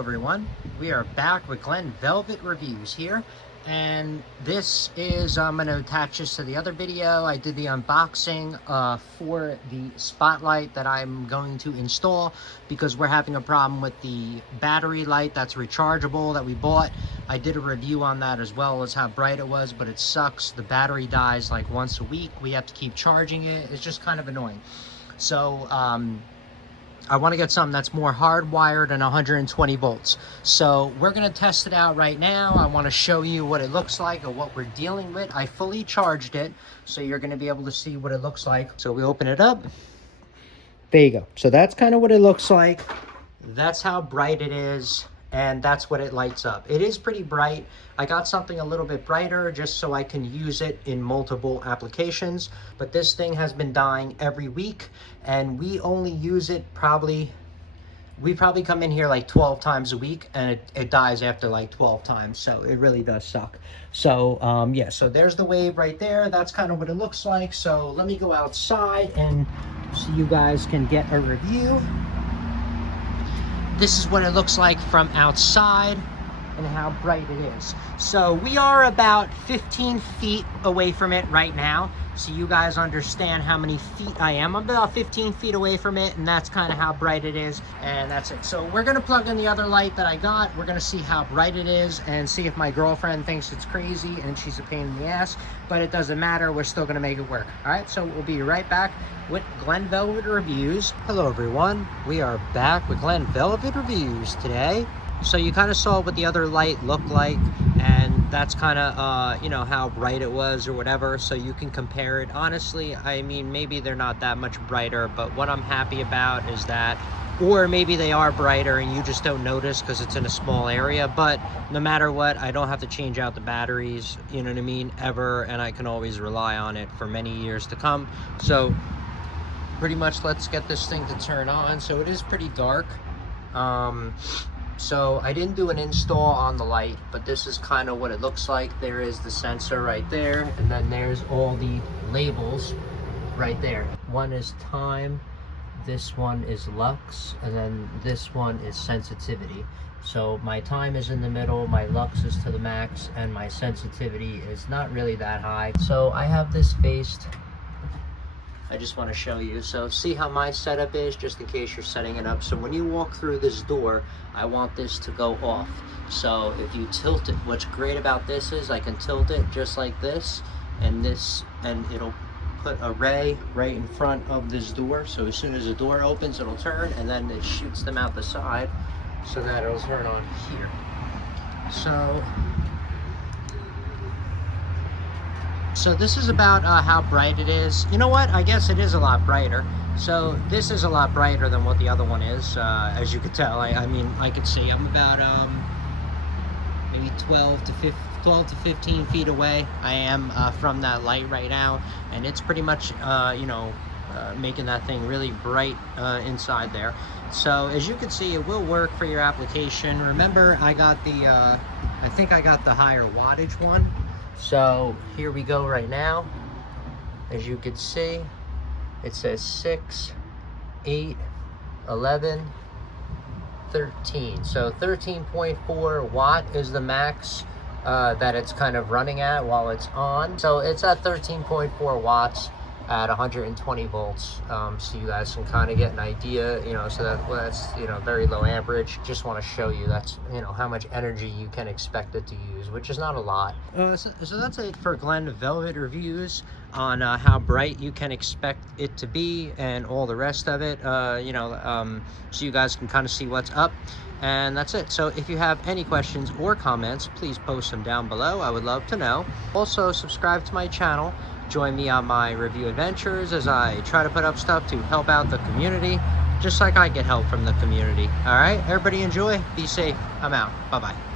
everyone, we are back with Glen Velvet Reviews here, and this is, I'm going to attach this to the other video. I did the unboxing for the spotlight that I'm going to install because we're having a problem with the battery light that's rechargeable that we bought. I did a review on that as well as how bright it was, but it sucks. The battery dies like once a week. We have to keep charging it. It's just kind of annoying. So, I want to get something that's more hardwired and 120 volts. So we're going to test it out right now. I want to show you what it looks like or what we're dealing with. I fully charged it, so you're going to be able to see what it looks like. So we open it up. There you go. So that's kind of what it looks like. That's how bright it is. And that's what it lights up. It is pretty bright. I got something a little bit brighter just so I can use it in multiple applications. But this thing has been dying every week, and we only use it we probably come in here like 12 times a week, and it dies after like 12 times. So it really does suck. So yeah, so there's the wave right there. That's kind of what it looks like. So let me go outside and so you guys can get a review. This is what it looks like from outside and how bright it is. So we are about 15 feet away from it right now. So you guys understand how many feet I am. I'm about 15 feet away from it, and that's kind of how bright it is. And that's it. So we're gonna plug in the other light that I got. We're gonna see how bright it is and see if my girlfriend thinks it's crazy and she's a pain in the ass, but it doesn't matter. We're still gonna make it work. All right, so we'll be right back with Glen Velvet Reviews. Hello everyone, we are back with Glen Velvet Reviews today. So you kind of saw what the other light looked like, and that's kind of, you know, how bright it was or whatever, so you can compare it. Honestly, I mean, maybe they're not that much brighter, but what I'm happy about is that, or maybe they are brighter and you just don't notice because it's in a small area, but no matter what, I don't have to change out the batteries, you know what I mean, ever, and I can always rely on it for many years to come. So pretty much let's get this thing to turn on. So it is pretty dark. So I didn't do an install on the light, but this is kind of what it looks like. There is the sensor right there, and then there's all the labels right there. One is time, this one is lux, and then this one is sensitivity. So my time is in the middle, my lux is to the max, and my sensitivity is not really that high. So I have this faced. I just want to show you. So see how my setup is, just in case you're setting it up. So when you walk through this door, I want this to go off. So if you tilt it, what's great about this is I can tilt it just like this, and it'll put a ray right in front of this door. So as soon as the door opens, it'll turn, and then it shoots them out the side so that it'll turn on here. So this is about how bright it is. You know what? I guess it is a lot brighter. So this is a lot brighter than what the other one is, as you could tell. I mean, I could see I'm about maybe 12 to 15 feet away. I am from that light right now, and it's pretty much, you know, making that thing really bright inside there. So as you can see, it will work for your application. Remember, I got the, I think I got the higher wattage one. So here we go right now. As you can see, it says 6, 8, 11, 13. So 13.4 watt is the max that it's kind of running at while it's on. So it's at 13.4 watts at 120 volts. So you guys can kind of get an idea, you know, so that's, you know, very low amperage. Just want to show you that's, you know, how much energy you can expect it to use, which is not a lot. So that's it for Glen Velvet Reviews on how bright you can expect it to be and all the rest of it, you know, so you guys can kind of see what's up. And that's it. So if you have any questions or comments, please post them down below. I would love to know. Also, subscribe to my channel. Join me on my review adventures as I try to put up stuff to help out the community, just like I get help from the community. All right, everybody enjoy, be safe. I'm out. Bye-bye.